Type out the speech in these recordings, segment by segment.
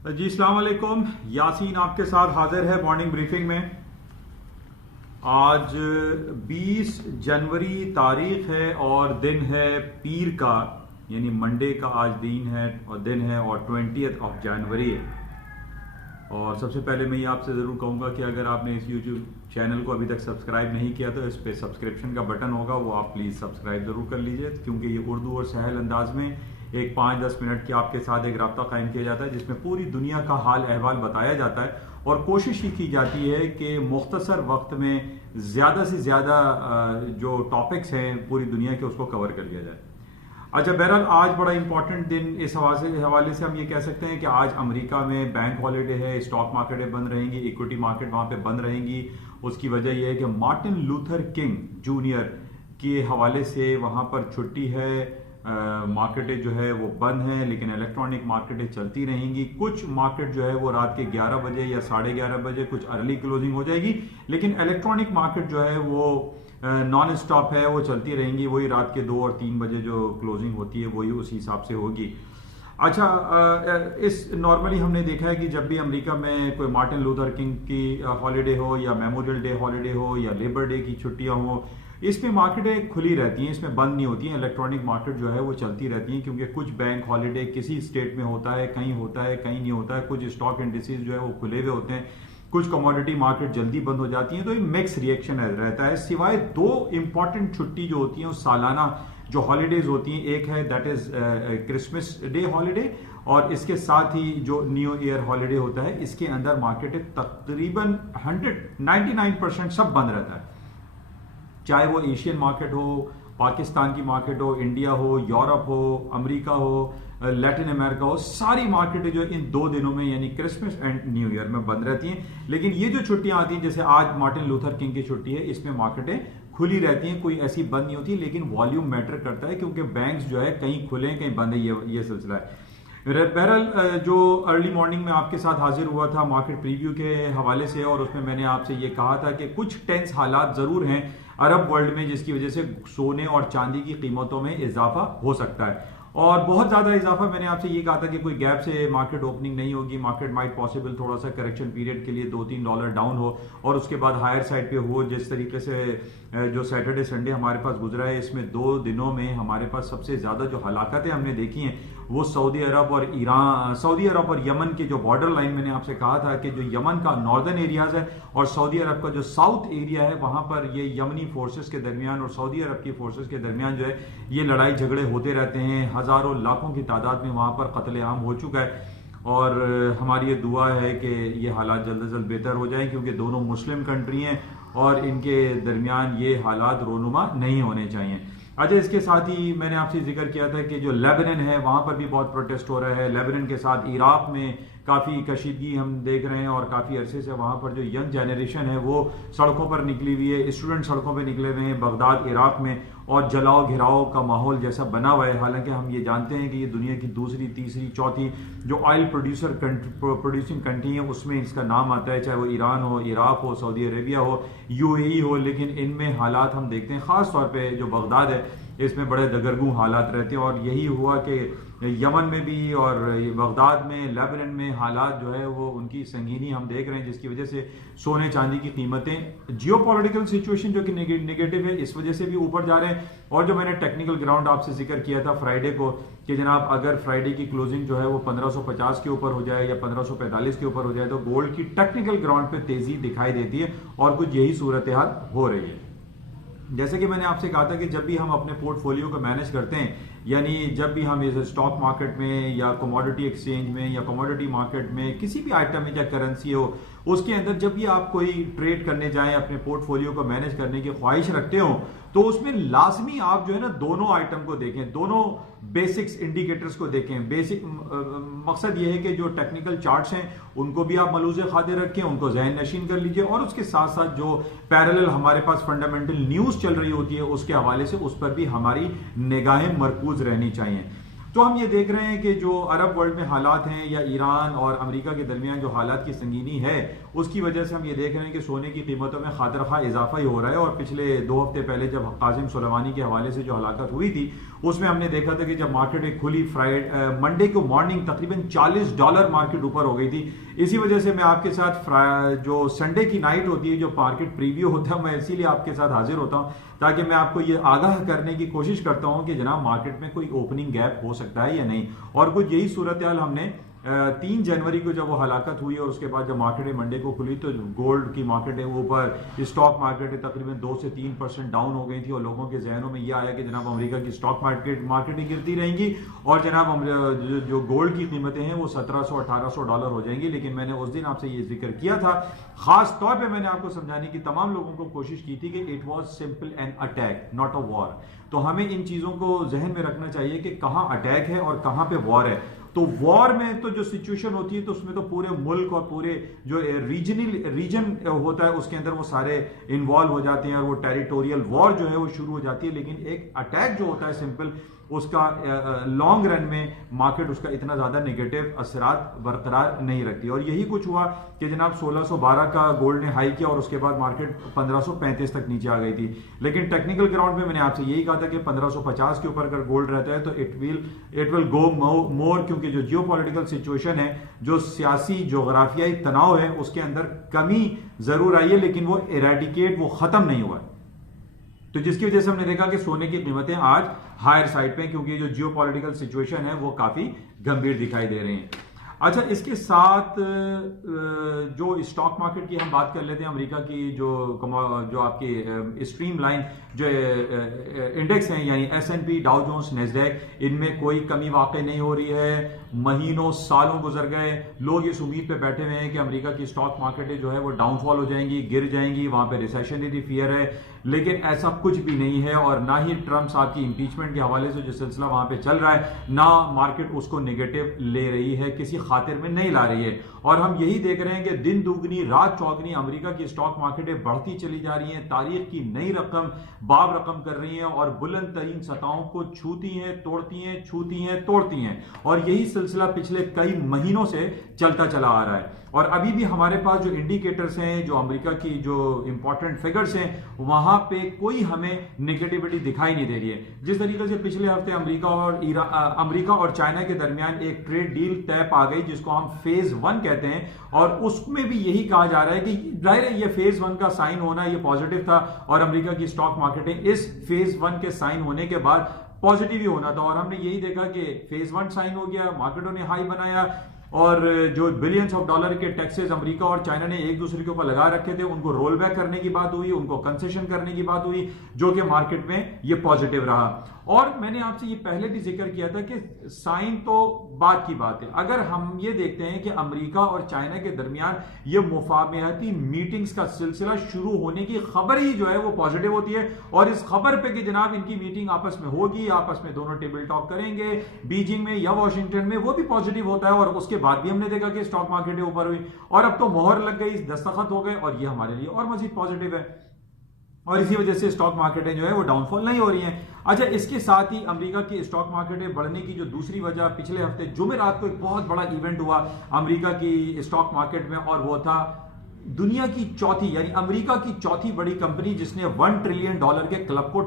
जी अस्सलाम वालेकुम। यासीन आपके साथ हाजिर है मॉर्निंग ब्रीफिंग में। आज 20 जनवरी तारीख है और दिन है पीर का, यानी मंडे का आज दिन है और 20th ऑफ जनवरी है। और सबसे पहले मैं ये आपसे ज़रूर कहूँगा कि अगर आपने इस यूट्यूब चैनल को अभी तक सब्सक्राइब नहीं किया तो इस पर सब्सक्रिप्शन का बटन होगा, वो आप प्लीज़ सब्सक्राइब ज़रूर कर लीजिए, क्योंकि ये उर्दू और सहल अंदाज में एक 5-10 मिनट के आपके साथ एक रब्ता कायम किया जाता है, जिसमें पूरी दुनिया का हाल अहवाल बताया जाता है और कोशिश ही की जाती है कि मुख्तसर वक्त में ज़्यादा से ज़्यादा जो टॉपिक्स हैं पूरी दुनिया के उसको कवर कर लिया जाए। अच्छा, बहरहाल आज बड़ा इंपॉर्टेंट दिन इस हवाले से हम ये कह सकते हैं कि आज अमेरिका में बैंक हॉलीडे है, स्टॉक मार्केटें बंद रहेंगी, इक्विटी मार्केट वहां पे बंद रहेंगी। उसकी वजह यह है कि मार्टिन लूथर किंग जूनियर के हवाले से वहां पर छुट्टी है। मार्केटें जो है वो बंद हैं, लेकिन इलेक्ट्रॉनिक मार्केटें चलती रहेंगी। कुछ मार्केट जो है वो रात के 11 बजे या 11:30 बजे कुछ अर्ली क्लोजिंग हो जाएगी, लेकिन इलेक्ट्रॉनिक मार्केट जो है वो नॉन स्टॉप है, वो चलती रहेंगी। वही रात के 2 और 3 बजे जो क्लोजिंग होती है वही उस हिसाब से होगी। अच्छा, इस नॉर्मली हमने देखा है कि जब भी अमेरिका में कोई मार्टिन लूथर किंग की हॉलीडे हो या मेमोरियल डे हॉलीडे हो या लेबर डे की छुट्टियां हो, इसमें मार्केटें खुली रहती हैं, इसमें बंद नहीं होती हैं। इलेक्ट्रॉनिक मार्केट जो है वो चलती रहती हैं, क्योंकि कुछ बैंक हॉलीडे किसी स्टेट में होता है, कहीं नहीं होता है। कुछ स्टॉक इंडिसेस जो है वो खुले हुए होते हैं, कुछ कमोडिटी मार्केट जल्दी बंद हो जाती हैं, तो ये मिक्स रिएक्शन रहता है। सिवाय 2 इंपॉर्टेंट छुट्टी जो होती हैं वो सालाना जो हॉलीडेज होती हैं, एक है that is Christmas day holiday, और इसके साथ ही जो न्यू ईयर हॉलीडे होता है, इसके अंदर मार्केटें तकरीबन 99% सब बंद रहता है। चाहे वो एशियन मार्केट हो, पाकिस्तान की मार्केट हो, इंडिया हो, यूरोप हो, अमेरिका हो, लैटिन अमेरिका हो, सारी मार्केटें जो इन 2 दिनों में यानी क्रिसमस एंड न्यू ईयर में बंद रहती हैं। लेकिन ये जो छुट्टियां आती हैं, जैसे आज मार्टिन लूथर किंग की छुट्टी है, इसमें मार्केटें खुली रहती हैं, कोई ऐसी बंद नहीं होती। लेकिन वॉल्यूम मैटर करता है, क्योंकि बैंक्स जो है कहीं खुले कहीं बंद है, ये सिलसिला है। बहरहाल जो अर्ली मॉर्निंग में आपके साथ हाजिर हुआ था मार्केट प्रीव्यू के हवाले से, और उसमें मैंने आपसे ये कहा था कि कुछ टेंस हालात जरूर हैं अरब वर्ल्ड में, जिसकी वजह से सोने और चांदी की कीमतों में इजाफा हो सकता है। और बहुत ज्यादा इजाफा, मैंने आपसे ये कहा था कि कोई गैप से मार्केट ओपनिंग नहीं होगी। मार्केट माइट पॉसिबल थोड़ा सा करेक्शन पीरियड के लिए $2-3 डाउन हो और उसके बाद हायर साइड पे हो। जिस तरीके से जो सैटरडे संडे हमारे पास गुजरा है, इसमें 2 दिनों में हमारे पास सबसे ज्यादा जो हलाकतें हमने देखी हैं वो सऊदी अरब और यमन के जो बॉर्डर लाइन, मैंने आपसे कहा था कि जो यमन का नॉर्दर्न एरियाज है और सऊदी अरब का जो साउथ एरिया है, वहां पर ये यमनी फोर्सेस के दरमियान और सऊदी अरब की फोर्सेस के दरमियान जो है ये लड़ाई झगड़े होते रहते हैं। हजारों लाखों की तादाद में वहां पर कत्लेआम हो चुका है, और हमारी ये दुआ है कि ये हालात जल्द से जल्द बेहतर हो जाए, क्योंकि दोनों मुस्लिम कंट्री हैं और इनके दरमियान ये हालात रोनुमा नहीं होने चाहिए। अच्छा, इसके साथ ही मैंने आपसे जिक्र किया था कि जो लेबनान है वहां पर भी बहुत प्रोटेस्ट हो रहा है। लेबनान के साथ इराक में काफी कशीदगी हम देख रहे हैं, और काफी अरसे से वहां पर जो यंग जनरेशन है वो सड़कों पर निकली हुई है, स्टूडेंट सड़कों पर निकले हुए हैं बगदाद इराक में, और जलाओ घिराओ का माहौल जैसा बना हुआ है। हालांकि हम ये जानते हैं कि ये दुनिया की दूसरी, तीसरी, चौथी जो ऑयल प्रोड्यूसिंग कंट्री है उसमें इसका नाम आता है, चाहे वो ईरान हो, इराक हो, सऊदी अरेबिया हो, यूएई हो। लेकिन इनमें हालात हम देखते हैं, खास तौर पे जो बगदाद है इसमें बड़े दगरगू हालात रहते हैं, और यही हुआ कि यमन में भी और बगदाद में, लेबनान में हालात जो है वो उनकी संगीनी हम देख रहे हैं, जिसकी वजह से सोने चांदी की कीमतें, जियोपॉलिटिकल सिचुएशन जो कि नेगेटिव है, इस वजह से भी ऊपर जा रहे हैं। और जो मैंने टेक्निकल ग्राउंड आपसे जिक्र किया था फ्राइडे को कि जनाब अगर फ्राइडे की क्लोजिंग जो है वो 1550 के ऊपर हो जाए या 1545 के ऊपर हो जाए, तो गोल्ड की टेक्निकल ग्राउंड पे तेजी दिखाई देती है, और कुछ यही सूरत हाल हो रही है। जैसे कि मैंने आपसे कहा था कि जब भी हम अपने पोर्टफोलियो को मैनेज करते हैं, यानी जब भी हम इस स्टॉक मार्केट में या कमोडिटी एक्सचेंज में या कमोडिटी मार्केट में किसी भी आइटम में, या करेंसी हो, उसके अंदर जब भी आप कोई ट्रेड करने जाएं, अपने पोर्टफोलियो को मैनेज करने की ख्वाहिश रखते हो, तो उसमें लाजमी आप जो है ना दोनों आइटम को देखें, दोनों बेसिक्स इंडिकेटर्स को देखें। बेसिक मकसद यह है कि जो टेक्निकल चार्ट्स हैं उनको भी आप मलूज़े खाते रखें, उनको जहन नशीन कर लीजिए, और उसके साथ साथ जो पैरेलल हमारे पास फंडामेंटल न्यूज चल रही होती है उसके हवाले से उस पर भी हमारी निगाहें मरकूज रहनी चाहिए। तो हम ये देख रहे हैं कि जो अरब वर्ल्ड में हालात हैं, या ईरान और अमेरिका के दरमियान जो हालात की संगीनी है, उसकी वजह से हम ये देख रहे हैं कि सोने की कीमतों में खातिर खा इजाफा ही हो रहा है। और पिछले 2 हफ्ते पहले जब कासिम सुलेमानी के हवाले से जो हलाकत हुई थी, उसमें हमने देखा था कि जब मार्केट एक खुली मंडे को मॉर्निंग तकरीबन $40 मार्केट ऊपर हो गई थी। इसी वजह से मैं आपके साथ जो संडे की नाइट होती है, जो मार्केट प्रीव्यू होता है, मैं इसीलिए आपके साथ हाजिर होता हूं ताकि मैं आपको ये आगाह करने की कोशिश करता हूं कि जनाब मार्केट में कोई ओपनिंग गैप हो सकता है या नहीं। और कुछ यही सूरत हाल हमने 3 जनवरी को जब वो हलाकत हुई और उसके बाद जब मार्केटें मंडे को खुली तो गोल्ड की मार्केटें ऊपर, स्टॉक मार्केटें तकरीबन 2 से 3% डाउन हो गई थी और लोगों के जहनों में यह आया कि जनाब अमेरिका की स्टॉक मार्केटें गिरती रहेंगी और जनाब जो गोल्ड की कीमतें हैं वो $1700-1800 हो जाएंगी। लेकिन मैंने उस दिन आपसे ये जिक्र किया था, खास तौर पर मैंने आपको समझाने की तमाम लोगों को कोशिश की थी कि it was simple an attack not a war. तो हमें इन चीजों को जहन में रखना चाहिए कि कहां अटैक है और कहां पे वॉर है। तो वॉर में तो जो सिचुएशन होती है तो उसमें तो पूरे मुल्क और पूरे जो रीजन होता है उसके अंदर वो सारे इन्वॉल्व हो जाते हैं और वो टेरिटोरियल वॉर जो है वो शुरू हो जाती है। लेकिन एक अटैक जो होता है सिंपल, उसका लॉन्ग रन में मार्केट उसका इतना ज्यादा नेगेटिव असरात बरकरार नहीं रखती। और यही कुछ हुआ कि जनाब 1612 का गोल्ड ने हाई किया और उसके बाद मार्केट 1535 तक नीचे आ गई थी। लेकिन टेक्निकल ग्राउंड में मैंने आपसे यही कहा था कि 1550 के ऊपर अगर गोल्ड रहता है तो इट विल गो मोर, क्योंकि जो जियोपॉलिटिकल सिचुएशन है, जो सियासी जोग्राफियाई तनाव है, उसके अंदर कमी जरूर आई है लेकिन वो इरेडिकेट, वो खत्म नहीं हुआ है। तो जिसकी वजह से हमने देखा कि सोने की कीमतें आज हायर साइड पे, क्योंकि जो जियोपॉलिटिकल सिचुएशन है वो काफी गंभीर दिखाई दे रहे हैं। अच्छा, इसके साथ जो स्टॉक मार्केट की हम बात कर लेते हैं, अमेरिका की जो आपकी स्ट्रीम लाइन जो इंडेक्स हैं यानी S&P, डाउ जोन्स, नेस्डैक, इनमें कोई कमी वाकई नहीं हो रही है। महीनों सालों गुजर गए, लोग इस उम्मीद पे बैठे हुए हैं कि अमेरिका की स्टॉक मार्केटें जो है वो डाउनफॉल हो जाएंगी, गिर जाएंगी, वहां पे रिसेशनरी फियर है। लेकिन ऐसा कुछ भी नहीं है और ना ही ट्रंप साहब की इंपीचमेंट के हवाले से जो सिलसिला वहां पे चल रहा है, ना मार्केट उसको नेगेटिव ले रही है, किसी खातिर में नहीं ला रही है। और हम यही देख रहे हैं कि दिन दुगनी रात चौगनी अमेरिका की स्टॉक मार्केटें बढ़ती चली जा रही हैं, तारीख की नई रकम बाब रकम कर रही हैं और बुलंद तरीन सतहों को छूती हैं, तोड़ती हैं, छूती हैं, तोड़ती हैं। और यही सिलसिला पिछले कई महीनों से चलता चला आ रहा है। और अभी भी हमारे पास जो इंडिकेटर्स हैं, जो अमेरिका की जो इंपॉर्टेंट फिगर्स हैं, वहां पे कोई हमें नेगेटिविटी दिखाई नहीं दे रही है। जिस तरीके से पिछले हफ्ते अमेरिका और चाइना के दरमियान एक ट्रेड डील तय पा गई जिसको हम फेज 1 कहते हैं, और उसमें भी यही कहा जा रहा है कि जाहिर है ये फेज 1 का साइन होना ये पॉजिटिव था और अमेरिका की स्टॉक मार्केटें इस फेज 1 के साइन होने के बाद पॉजिटिव ही होना था। और हमने यही देखा कि फेज 1 साइन हो गया, मार्केटों ने हाई बनाया और जो बिलियंस ऑफ डॉलर के टैक्सेस अमेरिका और चाइना ने एक दूसरे के ऊपर लगा रखे थे उनको रोल बैक करने की बात हुई, उनको कंसेशन करने की बात हुई, जो कि मार्केट में ये पॉजिटिव रहा। और मैंने आपसे ये पहले भी जिक्र किया था कि साइन तो बात की बात है। अगर हम ये देखते हैं कि अमेरिका और चाइना के दरमियान ये मुफाहमती मीटिंग्स का सिलसिला शुरू होने की खबर ही जो है वो पॉजिटिव होती है, और इस खबर पे कि जनाब इनकी मीटिंग आपस में होगी, आपस में दोनों टेबल टॉक करेंगे बीजिंग में या वॉशिंगटन में, वो भी पॉजिटिव होता है। और उसके बाद भी हमने देखा कि स्टॉक मार्केटें ऊपर हुई और अब तो मोहर लग गई, दस्तखत हो गए, और ये हमारे लिए और मजीद पॉजिटिव है। और इसी वजह से स्टॉक मार्केटें जो है वो डाउनफॉल नहीं हो रही हैं। अच्छा, इसके साथ ही अमेरिका की स्टॉक मार्केटें बढ़ने की जो दूसरी वजह, पिछले हफ्ते जुमेरात को एक बहुत बड़ा इवेंट हुआ अमेरिका की स्टॉक मार्केट में, और वो था दुनिया की चौथी यानी अमेरिका की चौथी बड़ी कंपनी जिसने $1 ट्रिलियन के क्लब को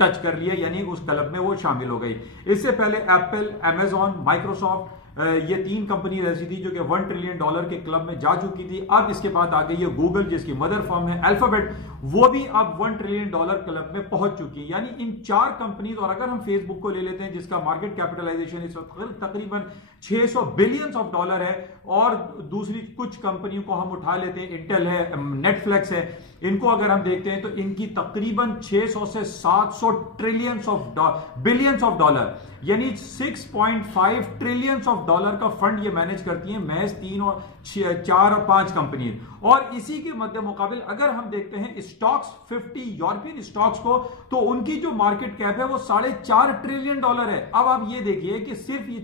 टच कर लिया, यानी उस क्लब में वो शामिल हो गई। इससे पहले एप्पल, अमेजॉन, माइक्रोसॉफ्ट, ये 3 कंपनी ऐसी थी जो कि $1 ट्रिलियन के क्लब में जा चुकी थी। अब इसके बाद आ गई है गूगल, जिसकी मदर फर्म है अल्फाबेट, वो भी अब $1 ट्रिलियन क्लब में पहुंच चुकी है। यानी इन 4 कंपनीज, और अगर हम फेसबुक को ले लेते हैं जिसका मार्केट कैपिटलाइजेशन इस वक्त तकरीबन $600 बिलियन है, और दूसरी कुछ कंपनियों को हम उठा लेते हैं, इंटेल है, नेटफ्लिक्स है, इनको अगर हम देखते हैं तो इनकी तकरीबन 600 से 700 बिलियंस ऑफ डॉलर यानी $6.5 ट्रिलियन का फंड ये मैनेज करती हैं, महज 3 और 4 और 5 कंपनी। और इसी के मध्य मुकाबिल अगर हम देखते हैं स्टॉक्स 50 यूरोपियन स्टॉक्स को, तो उनकी जो मार्केट कैप है वो $4.5 ट्रिलियन है। अब आप ये देखिए कि सिर्फ ये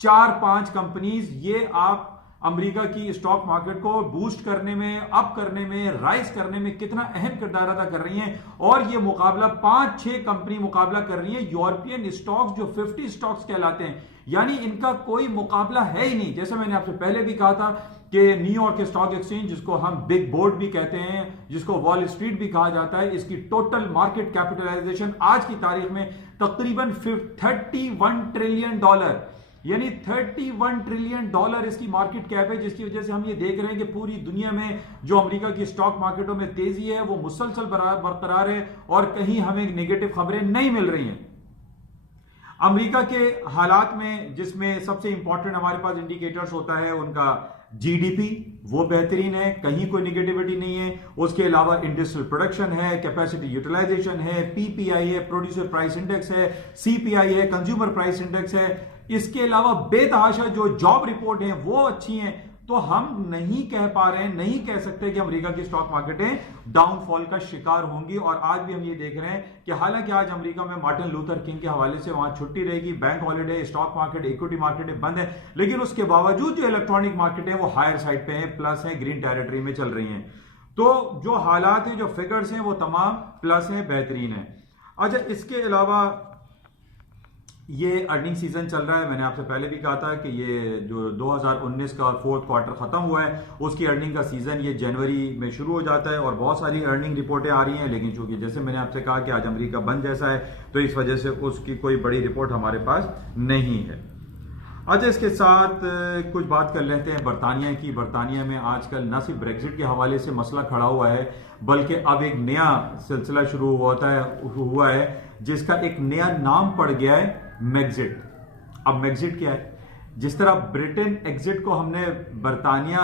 4-5 कंपनीज ये आप अमेरिका की स्टॉक मार्केट को बूस्ट करने में, अप करने में, राइज करने में कितना अहम किरदार अदा कर रही हैं। और ये मुकाबला 5-6 कंपनी मुकाबला कर रही है यूरोपियन स्टॉक्स जो 50 स्टॉक्स कहलाते हैं, यानी इनका कोई मुकाबला है ही नहीं। जैसे मैंने आपसे पहले भी कहा था कि न्यूयॉर्क के स्टॉक एक्सचेंज, जिसको हम बिग बोर्ड भी कहते हैं, जिसको वॉल स्ट्रीट भी कहा जाता है, इसकी टोटल मार्केट कैपिटलाइजेशन आज की तारीख में तकरीबन $31 ट्रिलियन, यानी $31 ट्रिलियन इसकी मार्केट कैप है, जिसकी वजह से हम ये देख रहे हैं कि पूरी दुनिया में जो अमेरिका की स्टॉक मार्केटों में तेजी है वो मुसलसल बरकरार है और कहीं हमें नेगेटिव खबरें नहीं मिल रही हैं। अमेरिका के हालात में जिसमें सबसे इंपॉर्टेंट हमारे पास इंडिकेटर्स होता है उनका जीडीपी, वो बेहतरीन है, कहीं कोई निगेटिविटी नहीं है। उसके अलावा इंडस्ट्रियल प्रोडक्शन है, कैपेसिटी यूटिलाइजेशन है, पीपीआई है, प्रोड्यूसर प्राइस इंडेक्स है, सीपीआई है, कंज्यूमर प्राइस इंडेक्स है। इसके अलावा बेतहाशा जो जॉब रिपोर्ट है वो अच्छी हैं। तो हम नहीं कह पा रहे हैं, नहीं कह सकते कि अमेरिका की स्टॉक मार्केटें डाउनफॉल का शिकार होंगी। और आज भी हम ये देख रहे हैं कि हालांकि आज अमेरिका में मार्टिन लूथर किंग के हवाले से वहां छुट्टी रहेगी, bank holiday, stock market, equity market बंद है, लेकिन उसके बावजूद जो इलेक्ट्रॉनिक मार्केट है वो हायर साइड पे है, प्लस है, ग्रीन टेरिटरी में चल रही हैं। तो जो हालात हैं, जो फिगर्स हैं, वो तमाम प्लस हैं, बेहतरीन है। अच्छा, इसके अलावा ये अर्निंग सीजन चल रहा है। मैंने आपसे पहले भी कहा था कि ये जो 2019 का फोर्थ क्वार्टर खत्म हुआ है उसकी अर्निंग का सीजन ये जनवरी में शुरू हो जाता है और बहुत सारी अर्निंग रिपोर्टें आ रही हैं, लेकिन चूंकि जैसे मैंने आपसे कहा कि आज अमेरिका बंद जैसा है तो इस वजह से उसकी कोई बड़ी रिपोर्ट हमारे पास नहीं है। अच्छा, इसके साथ कुछ बात कर लेते हैं बरतानिया की। बरतानिया में आजकल न सिर्फ ब्रेक्जिट के हवाले से मसला खड़ा हुआ है, बल्कि अब एक नया सिलसिला शुरू हुआ है जिसका एक नया नाम पड़ गया है, मैग्जिट। अब मैग्जिट क्या है? जिस तरह ब्रिटेन एग्जिट को हमने बरतानिया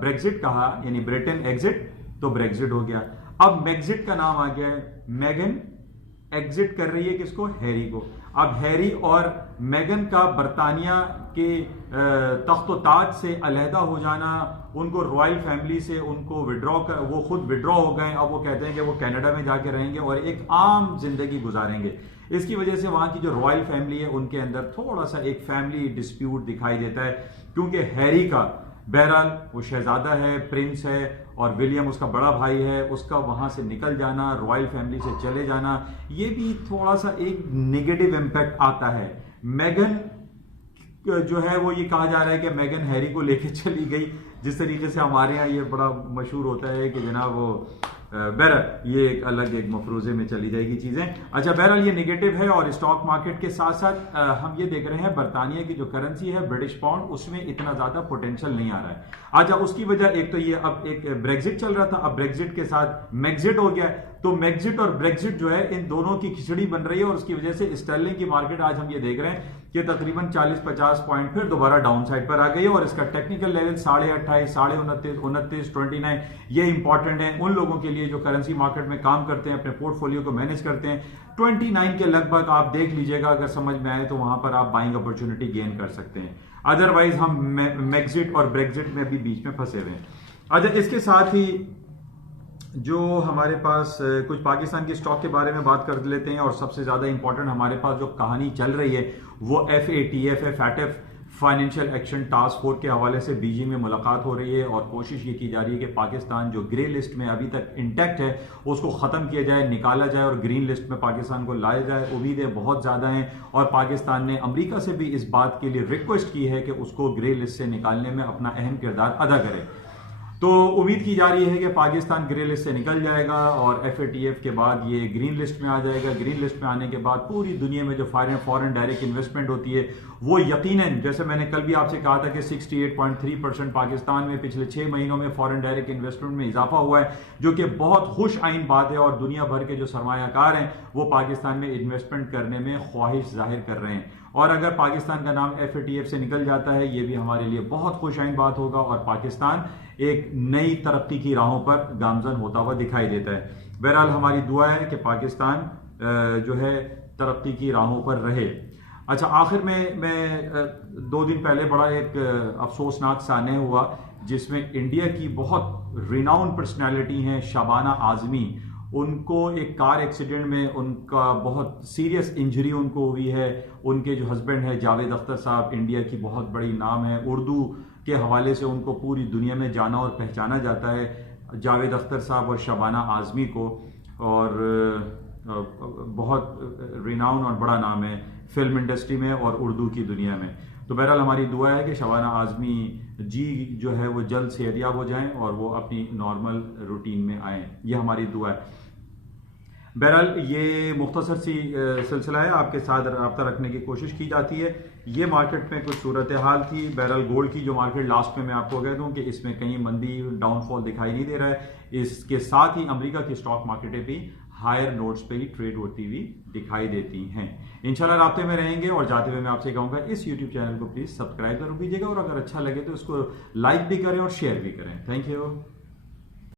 ब्रेक्जिट कहा, यानी ब्रिटेन एग्जिट तो ब्रेक्जिट हो गया, अब मैग्जिट का नाम आ गया है। मेगन एग्जिट कर रही है किसको? हैरी को। अब हैरी और मेगन का बरतानिया के तख्त ताज से अलहदा हो जाना, उनको रॉयल फैमिली से उनको वो खुद विड्रॉ हो गए। अब वो कहते हैं कि वो कनाडा में जाके रहेंगे और एक आम जिंदगी गुजारेंगे। इसकी वजह से वहां की जो रॉयल फैमिली है उनके अंदर थोड़ा सा एक फैमिली डिस्प्यूट दिखाई देता है, क्योंकि हैरी का, बहरहाल वो शहजादा है, प्रिंस है, और विलियम उसका बड़ा भाई है, उसका वहां से निकल जाना, रॉयल फैमिली से चले जाना, ये भी थोड़ा सा एक नेगेटिव इंपैक्ट आता है। मेगन जो है वो ये कहा जा रहा है कि मेगन हैरी को लेके चली गई, जिस तरीके से हमारे यहाँ ये बड़ा मशहूर होता है कि जनाब वो बहरहाल ये एक अलग एक मफरूजे में चली जाएगी चीजें। अच्छा, बहरहाल ये नेगेटिव है। और स्टॉक मार्केट के साथ साथ हम ये देख रहे हैं बरतानिया की जो करेंसी है ब्रिटिश पाउंड, उसमें इतना ज्यादा पोटेंशियल नहीं आ रहा है। अच्छा, उसकी वजह एक तो ये अब एक ब्रेक्जिट चल रहा था, अब ब्रेक्जिट के साथ मैग्जिट हो गया, तो मैग्जिट और ब्रेक्जिट जो है इन दोनों की खिचड़ी बन रही है। और उसकी वजह से स्टर्लिंग की मार्केट आज हम ये देख रहे हैं कि तकरीबन 40-50 पॉइंट फिर दोबारा डाउन साइड पर आ गई है। और इसका टेक्निकल लेवल 28.5, 29.29, 29 ये इंपॉर्टेंट है उन लोगों के लिए जो करेंसी मार्केट में काम करते हैं, अपने पोर्टफोलियो को मैनेज करते हैं। 29 के लगभग आप देख लीजिएगा, अगर समझ में आए तो वहां पर आप बाइंग अपॉर्चुनिटी गेन कर सकते हैं। अदरवाइज हम मैग्जिट और ब्रेक्जिट में भी बीच में फंसे हुए हैं। अच्छा, इसके साथ ही जो हमारे पास कुछ पाकिस्तान की स्टॉक के बारे में बात कर लेते हैं। और सबसे ज्यादा इंपॉर्टेंट हमारे पास जो कहानी चल रही है वो FATF है, फैटेफ फाइनेंशियल एक्शन टास्क फोर्स के हवाले से बीजिंग में मुलाकात हो रही है और कोशिश ये की जा रही है कि पाकिस्तान जो ग्रे लिस्ट में अभी तक इंटैक्ट है उसको खत्म किया जाए, निकाला जाए और ग्रीन लिस्ट में पाकिस्तान को लाया जाए। उम्मीदें बहुत ज्यादा हैं और पाकिस्तान ने अमेरिका से भी इस बात के लिए रिक्वेस्ट की है कि उसको ग्रे लिस्ट से निकालने में अपना अहम किरदार अदा करे। तो उम्मीद की जा रही है कि पाकिस्तान ग्रे लिस्ट से निकल जाएगा और FATF के बाद ये ग्रीन लिस्ट में आ जाएगा। ग्रीन लिस्ट में आने के बाद पूरी दुनिया में जो फॉरेन डायरेक्ट इन्वेस्टमेंट होती है वो यकीनन, जैसे मैंने कल भी आपसे कहा था कि 68.3% पाकिस्तान में पिछले 6 महीनों में फॉरेन डायरेक्ट इन्वेस्टमेंट में इजाफा हुआ है, जो कि बहुत खुश आइन बात है। और दुनिया भर के जो सरमायाकार हैं वो पाकिस्तान में इन्वेस्टमेंट करने में ख्वाहिश जाहिर कर रहे हैं। और अगर पाकिस्तान का नाम FATF से निकल जाता है ये भी हमारे लिए बहुत खुश आइन बात होगा और पाकिस्तान एक नई तरक्की की राहों पर गामजन होता हुआ दिखाई देता है। बहरहाल हमारी दुआ है कि पाकिस्तान जो है तरक्की की राहों पर रहे। अच्छा, आखिर में मैं 2 दिन पहले बड़ा एक अफसोसनाक साने हुआ जिसमें इंडिया की बहुत रिनाउंड पर्सनैलिटी हैं शबाना आजमी, उनको एक कार एक्सीडेंट में उनका बहुत सीरियस इंजरी उनको हुई है। उनके जो हस्बैंड है जावेद अख्तर साहब, इंडिया की बहुत बड़ी नाम है, उर्दू के हवाले से उनको पूरी दुनिया में जाना और पहचाना जाता है जावेद अख्तर साहब और शबाना आजमी को, और बहुत रिनाउन और बड़ा नाम है। फिल्म इंडस्ट्री में और उर्दू की दुनिया में। तो बहरहाल हमारी दुआ है कि शबाना आज़मी जी जो है वो जल्द सेहतियाब हो जाएं और वो अपनी नॉर्मल रूटीन में आएँ, ये हमारी दुआ है। बहरहाल ये मुख्तसर सी सिलसिला है, आपके साथ रब्ता रखने की कोशिश की जाती है। ये मार्केट में कुछ सूरत हाल थी। बहरहाल गोल्ड की जो मार्केट लास्ट में मैं आपको कह दूं कि इसमें कहीं मंदी डाउनफॉल दिखाई नहीं दे रहा है। इसके साथ ही अमेरिका की स्टॉक मार्केटें भी हायर नोट्स पे ही ट्रेड होती हुई दिखाई देती हैं। इंशाल्लाह राब्ते में रहेंगे और जाते हुए मैं आपसे कहूंगा इस यूट्यूब चैनल को प्लीज सब्सक्राइब जरूर कीजिएगा और अगर अच्छा लगे तो इसको लाइक भी करें और शेयर भी करें। Thank you.